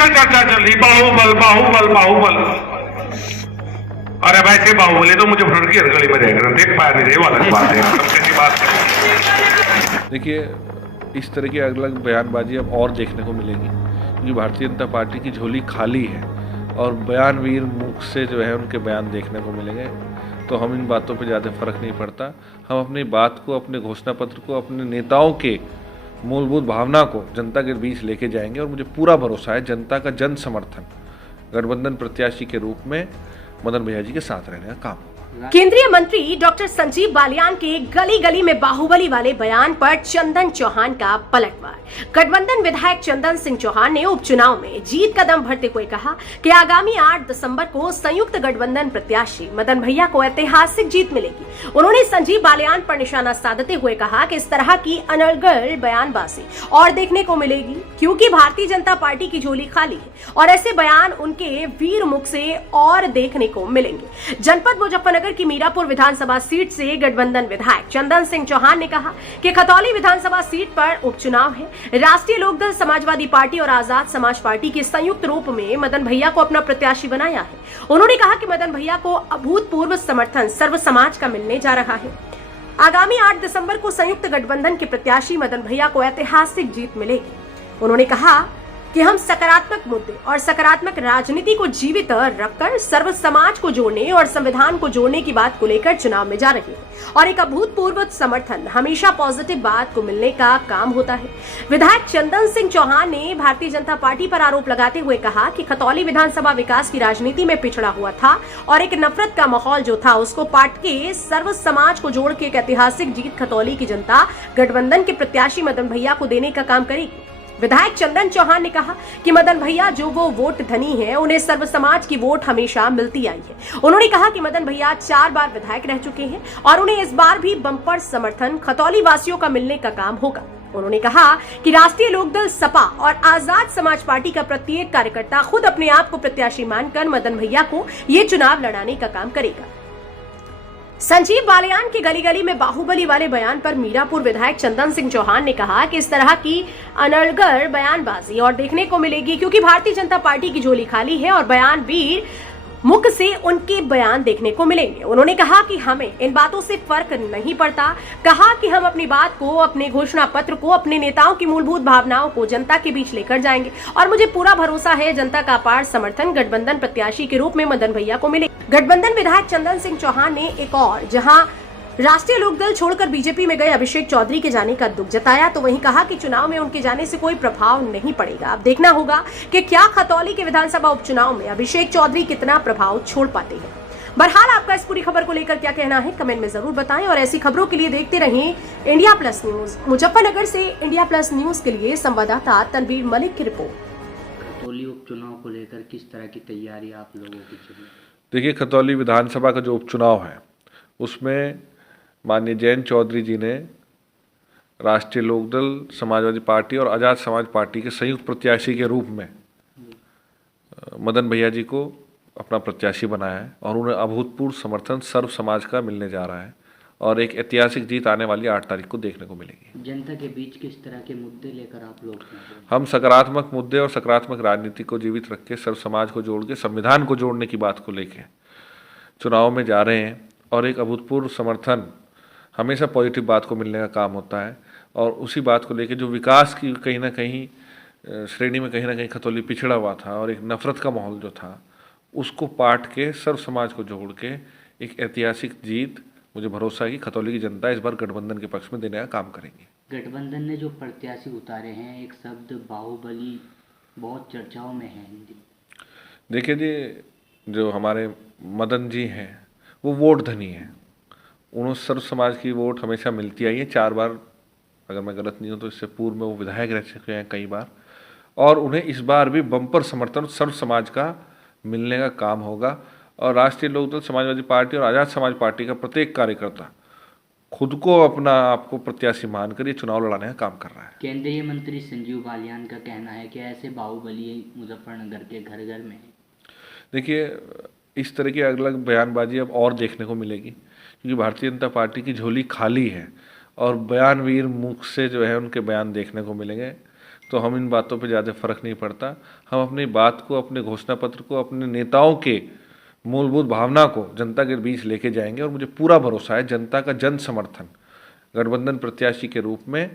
हमेशा चर्चा चल रही बाहुबल बाहुबल बाहुबल। अरे वैसे बाहुबली तो मुझे भर की गली में देख रहे देख पाया नहीं, ये वाली बात है, मतलब कैसी बात है। देखिए, इस तरह की अलग बयानबाजी अब और देखने को मिलेगी, क्योंकि भारतीय जनता पार्टी की झोली खाली है और बयानवीर मुख से जो है उनके बयान देखने को मिलेंगे। तो हम इन बातों पे ज़्यादा फर्क नहीं पड़ता। हम अपनी बात को, अपने घोषणा पत्र को, अपने नेताओं के मूलभूत भावना को जनता के बीच लेके जाएंगे और मुझे पूरा भरोसा है जनता का जन समर्थन गठबंधन प्रत्याशी के रूप में मदन भैया जी के साथ रहने का काम होगा। केंद्रीय मंत्री डॉक्टर संजीव बालियान के गली गली में बाहुबली वाले बयान पर चंदन चौहान का पलटवार। गठबंधन विधायक चंदन सिंह चौहान ने उपचुनाव में जीत का दम भरते हुए कहा कि आगामी 8 दिसंबर को संयुक्त गठबंधन प्रत्याशी मदन भैया को ऐतिहासिक जीत मिलेगी। उन्होंने संजीव बालियान पर निशाना साधते हुए कहा कि इस तरह की अनर्गल बयानबाजी और देखने को मिलेगी, क्योंकि भारतीय जनता पार्टी की झोली खाली है और ऐसे बयान उनके वीर मुख से और देखने को मिलेंगे। जनपद मुजफ्फरनगर की मीरापुर विधानसभा सीट से गठबंधन विधायक चंदन सिंह चौहान ने कहा कि खतौली विधानसभा सीट पर उपचुनाव है। राष्ट्रीय लोकदल, समाजवादी पार्टी और आजाद समाज पार्टी के संयुक्त रूप में मदन भैया को अपना प्रत्याशी बनाया है। उन्होंने कहा कि मदन भैया को अभूतपूर्व समर्थन सर्व समाज का मिलने जा रहा है। आगामी 8 दिसंबर को संयुक्त गठबंधन के प्रत्याशी मदन भैया को ऐतिहासिक जीत मिलेगी। उन्होंने कहा कि हम सकारात्मक मुद्दे और सकारात्मक राजनीति को जीवित रखकर सर्व समाज को जोड़ने और संविधान को जोड़ने की बात को लेकर चुनाव में जा रहे हैं और एक अभूतपूर्व समर्थन हमेशा पॉजिटिव बात को मिलने का काम होता है। विधायक चंदन सिंह चौहान ने भारतीय जनता पार्टी पर आरोप लगाते हुए कहा कि खतौली विधानसभा विकास की राजनीति में पिछड़ा हुआ था और एक नफरत का माहौल जो था उसको पाट के सर्व समाज को जोड़ के एक ऐतिहासिक जीत खतौली की जनता गठबंधन के प्रत्याशी मदन भैया को देने का काम करेगी। विधायक चंदन चौहान ने कहा कि मदन भैया जो वो वोट धनी है, उन्हें सर्व समाज की वोट हमेशा मिलती आई है। उन्होंने कहा कि मदन भैया 4 बार विधायक रह चुके हैं और उन्हें इस बार भी बम्पर समर्थन खतौली वासियों का मिलने का काम होगा। उन्होंने कहा कि राष्ट्रीय लोकदल, सपा और आजाद समाज पार्टी का प्रत्येक कार्यकर्ता खुद अपने आप को प्रत्याशी मानकर मदन भैया को ये चुनाव लड़ाने का काम करेगा। संजीव बालियान की गली गली में बाहुबली वाले बयान पर मीरापुर विधायक चंदन सिंह चौहान ने कहा कि इस तरह की अनर्गल बयानबाजी और देखने को मिलेगी, क्योंकि भारतीय जनता पार्टी की झोली खाली है और बयानवीर मुख से उनके बयान देखने को मिलेंगे। उन्होंने कहा कि हमें इन बातों से फर्क नहीं पड़ता। कहा कि हम अपनी बात को, अपने घोषणा पत्र को, अपने नेताओं की मूलभूत भावनाओं को जनता के बीच लेकर जाएंगे और मुझे पूरा भरोसा है जनता का अपार समर्थन गठबंधन प्रत्याशी के रूप में मदन भैया को मिलेगा। गठबंधन विधायक चंदन सिंह चौहान ने एक और, जहां राष्ट्रीय लोकदल छोड़कर बीजेपी में गए अभिषेक चौधरी के जाने का दुख जताया, तो वहीं कहा कि चुनाव में उनके जाने से कोई प्रभाव नहीं पड़ेगा। अब देखना होगा कि क्या खतौली के विधानसभा उपचुनाव में अभिषेक चौधरी कितना प्रभाव छोड़ पाते हैं। बहरहाल आपका इस पूरी खबर को लेकर क्या कहना है, कमेंट में जरूर बताएं और ऐसी खबरों के लिए देखते रहें इंडिया प्लस न्यूज। मुजफ्फरनगर से इंडिया प्लस न्यूज के लिए संवाददाता तनवीर मलिक की रिपोर्ट। खतौली उपचुनाव को लेकर किस तरह की तैयारी आप लोगों की चल रही है? देखिए, खतौली विधानसभा का जो उपचुनाव है उसमें माननीय जयंत चौधरी जी ने राष्ट्रीय लोकदल, समाजवादी पार्टी और आज़ाद समाज पार्टी के संयुक्त प्रत्याशी के रूप में मदन भैया जी को अपना प्रत्याशी बनाया है और उन्हें अभूतपूर्व समर्थन सर्व समाज का मिलने जा रहा है और एक ऐतिहासिक जीत आने वाली 8 तारीख को देखने को मिलेगी। जनता के बीच किस तरह के मुद्दे लेकर आप लोग? हम सकारात्मक मुद्दे और सकारात्मक राजनीति को जीवित रख के सर्व समाज को जोड़ के संविधान को जोड़ने की बात को लेके चुनाव में जा रहे हैं और एक अभूतपूर्व समर्थन हमेशा पॉजिटिव बात को मिलने का काम होता है और उसी बात को लेके जो विकास की कहीं ना कहीं श्रेणी में कहीं ना कहीं खतौली पिछड़ा हुआ था और एक नफरत का माहौल जो था उसको पाट के सर्व समाज को जोड़ के एक ऐतिहासिक जीत, मुझे भरोसा है कि खतौली की जनता इस बार गठबंधन के पक्ष में देने का काम करेंगी। गठबंधन ने जो प्रत्याशी उतारे हैं, एक शब्द बाहुबली बहुत चर्चाओं में है हिंदी। देखिए जी, जो हमारे मदन जी हैं वो वोट धनी हैं, उन्होंने सर्व समाज की वोट हमेशा मिलती आई है। 4 बार, अगर मैं गलत नहीं हूँ तो इससे पूर्व में वो विधायक रह चुके हैं कई बार, और उन्हें इस बार भी बम्पर समर्थन सर्व समाज का मिलने का काम होगा और राष्ट्रीय लोकदल, समाजवादी पार्टी और आज़ाद समाज पार्टी का प्रत्येक कार्यकर्ता खुद को, अपना आपको प्रत्याशी मानकर ये चुनाव लड़ाने का काम कर रहा है। केंद्रीय मंत्री संजीव बालियान का कहना है कि ऐसे बाहुबली मुजफ्फरनगर के घर घर में है। देखिए, इस तरह की अलग बयानबाजी अब और देखने को मिलेगी, क्योंकि भारतीय जनता पार्टी की झोली खाली है और बयानवीर मुख से जो है उनके बयान देखने को मिलेंगे। तो हम इन बातों पे ज़्यादा फर्क नहीं पड़ता। हम अपनी बात को, अपने घोषणा पत्र को, अपने नेताओं के मूलभूत भावना को जनता के बीच लेके जाएंगे और मुझे पूरा भरोसा है जनता का जन समर्थन गठबंधन प्रत्याशी के रूप में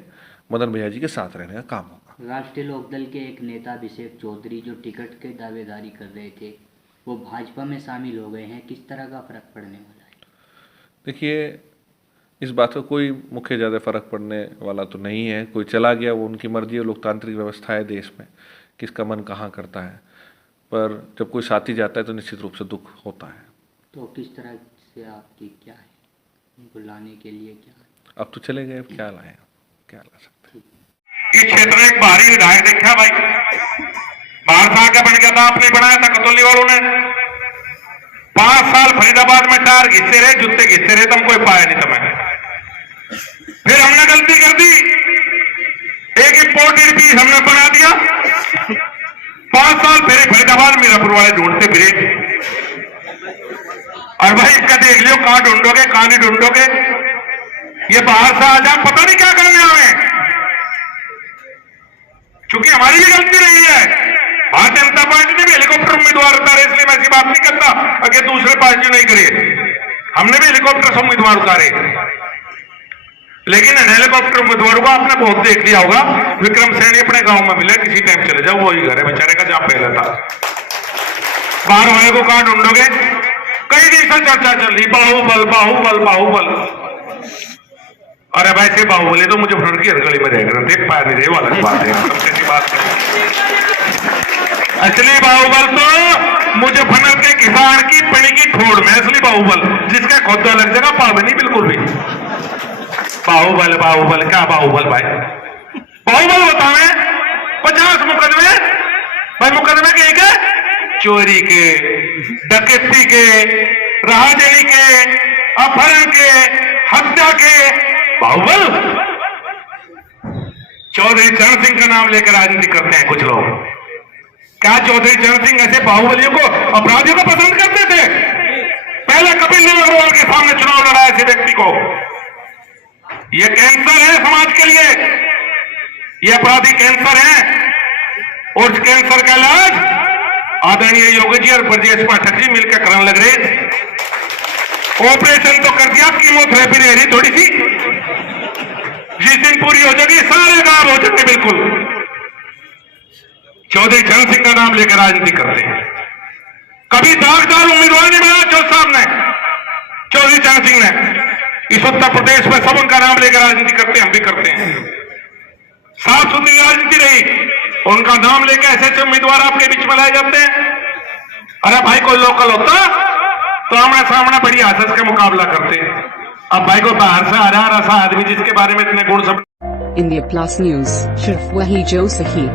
मदन भैया जी के साथ रहने का काम होगा। राष्ट्रीय लोकदल के एक नेता अभिषेक चौधरी जो टिकट के दावेदारी कर रहे थे वो भाजपा में शामिल हो गए हैं, किस तरह का फर्क पड़ने वाला है? देखिए, इस बात का कोई मुख्य ज़्यादा फर्क पड़ने वाला तो नहीं है। कोई चला गया वो उनकी मर्जी है, लोकतांत्रिक व्यवस्था है देश में, किसका मन कहाँ करता है। पर जब कोई साथी जाता है तो निश्चित रूप से दुख होता है। तो किस तरह से आपकी क्या है, उनको लाने के लिए क्या है? अब तो चले गए, अब क्या लाए, क्या ला सकते। इस क्षेत्र में एक बाहरी विधायक देखा भाई, बाहर से आके बन गया था, आपने बनाया था कतौली वालों ने। 5 साल फरीदाबाद में टायर घिसते रहे, जूते घिसते रहे, तुम कोई पाया नहीं तुम्हें। फिर हमने गलती कर दी, एक इंपोर्टेड पीस हमने बना दिया। 5 साल फिर फरीदाबाद मीरापुर वाले ढूंढते फिरे, और भाई इसका देख लियो, कहां ढूंढोगे कहां नहीं ढूंढोगे। ये बाहर से आ जाए, पता नहीं क्या करने आए, क्योंकि हमारी भी गलती नहीं है। भारतीय जनता पार्टी ने भी हेलीकॉप्टर उम्मीदवार उतारे, इसलिए मैं ऐसी बात नहीं करता अगर दूसरे पार्टी नहीं करिए। हमने भी हेलीकॉप्टर से उम्मीदवार उतारे, लेकिन हेलीकॉप्टर उम्मीदवार को आपने बहुत देख लिया होगा। विक्रम सैनी अपने गांव में मिले, किसी टाइम चले जाओ, वही घर है बेचारे का जहां पहले था। बाहर वाले को कहां ढूंढोगे? कई दिन से चर्चा चल रही, बाहुबल बाहुबल बाहुबल। अरे वैसे बाहुबली तो मुझे फुटकी गली में रह गए, देख पाया नहीं रहे, वाला बात है, सबसे बात है। असली बाहुबल तो मुझे फनर के किसान की पड़ी की ठोड़ में असली बाहुबल, जिसका खोदा लग जाएगा पावे नहीं बिल्कुल भी। बाहुबल बाहुबल क्या बाहुबल भाई, बाहुबल बतावे 50 मुकदमे भाई, मुकदमे के एक है चोरी के, डकैती के, राहगीरी के, अपहरण के, हत्या के। बाहुबल चौधरी चरण सिंह का नाम लेकर राजनीति करते हैं कुछ लोग। क्या चौधरी चरण सिंह ऐसे बाहुबलियों को, अपराधियों को पसंद करते थे? पहले कपिल देव अग्रवाल के सामने चुनाव लड़ा ऐसे व्यक्ति को। यह कैंसर है समाज के लिए, यह अपराधी कैंसर है, और इस कैंसर का इलाज आदरणीय योगी जी और ब्रजेश पाठक जी मिलकर करने लग रहे। ऑपरेशन तो कर दिया, कीमोथेरेपी रह रही थोड़ी सी, जिस दिन पूरी हो जाएगी सारे गांव हो जाएंगे बिल्कुल। चौधरी चरण सिंह का नाम लेकर राजनीति करते हैं। कभी दागदार उम्मीदवार नहीं बनाया चौधरी चरण सिंह ने। इस उत्तर प्रदेश में सब उनका नाम लेकर राजनीति करते हैं, हम भी करते हैं। साफ सुथरी राजनीति रही, उनका नाम लेकर ऐसे उम्मीदवार आपके बीच में लाए जाते हैं। अरे भाई कोई लोकल होता तो आमने सामने बड़ी आसस का मुकाबला करते। अब भाई को बाहर से आ रहा ऐसा आदमी जिसके बारे में इतने गुण सब। इंडिया प्लस न्यूज, सिर्फ वही जो सही।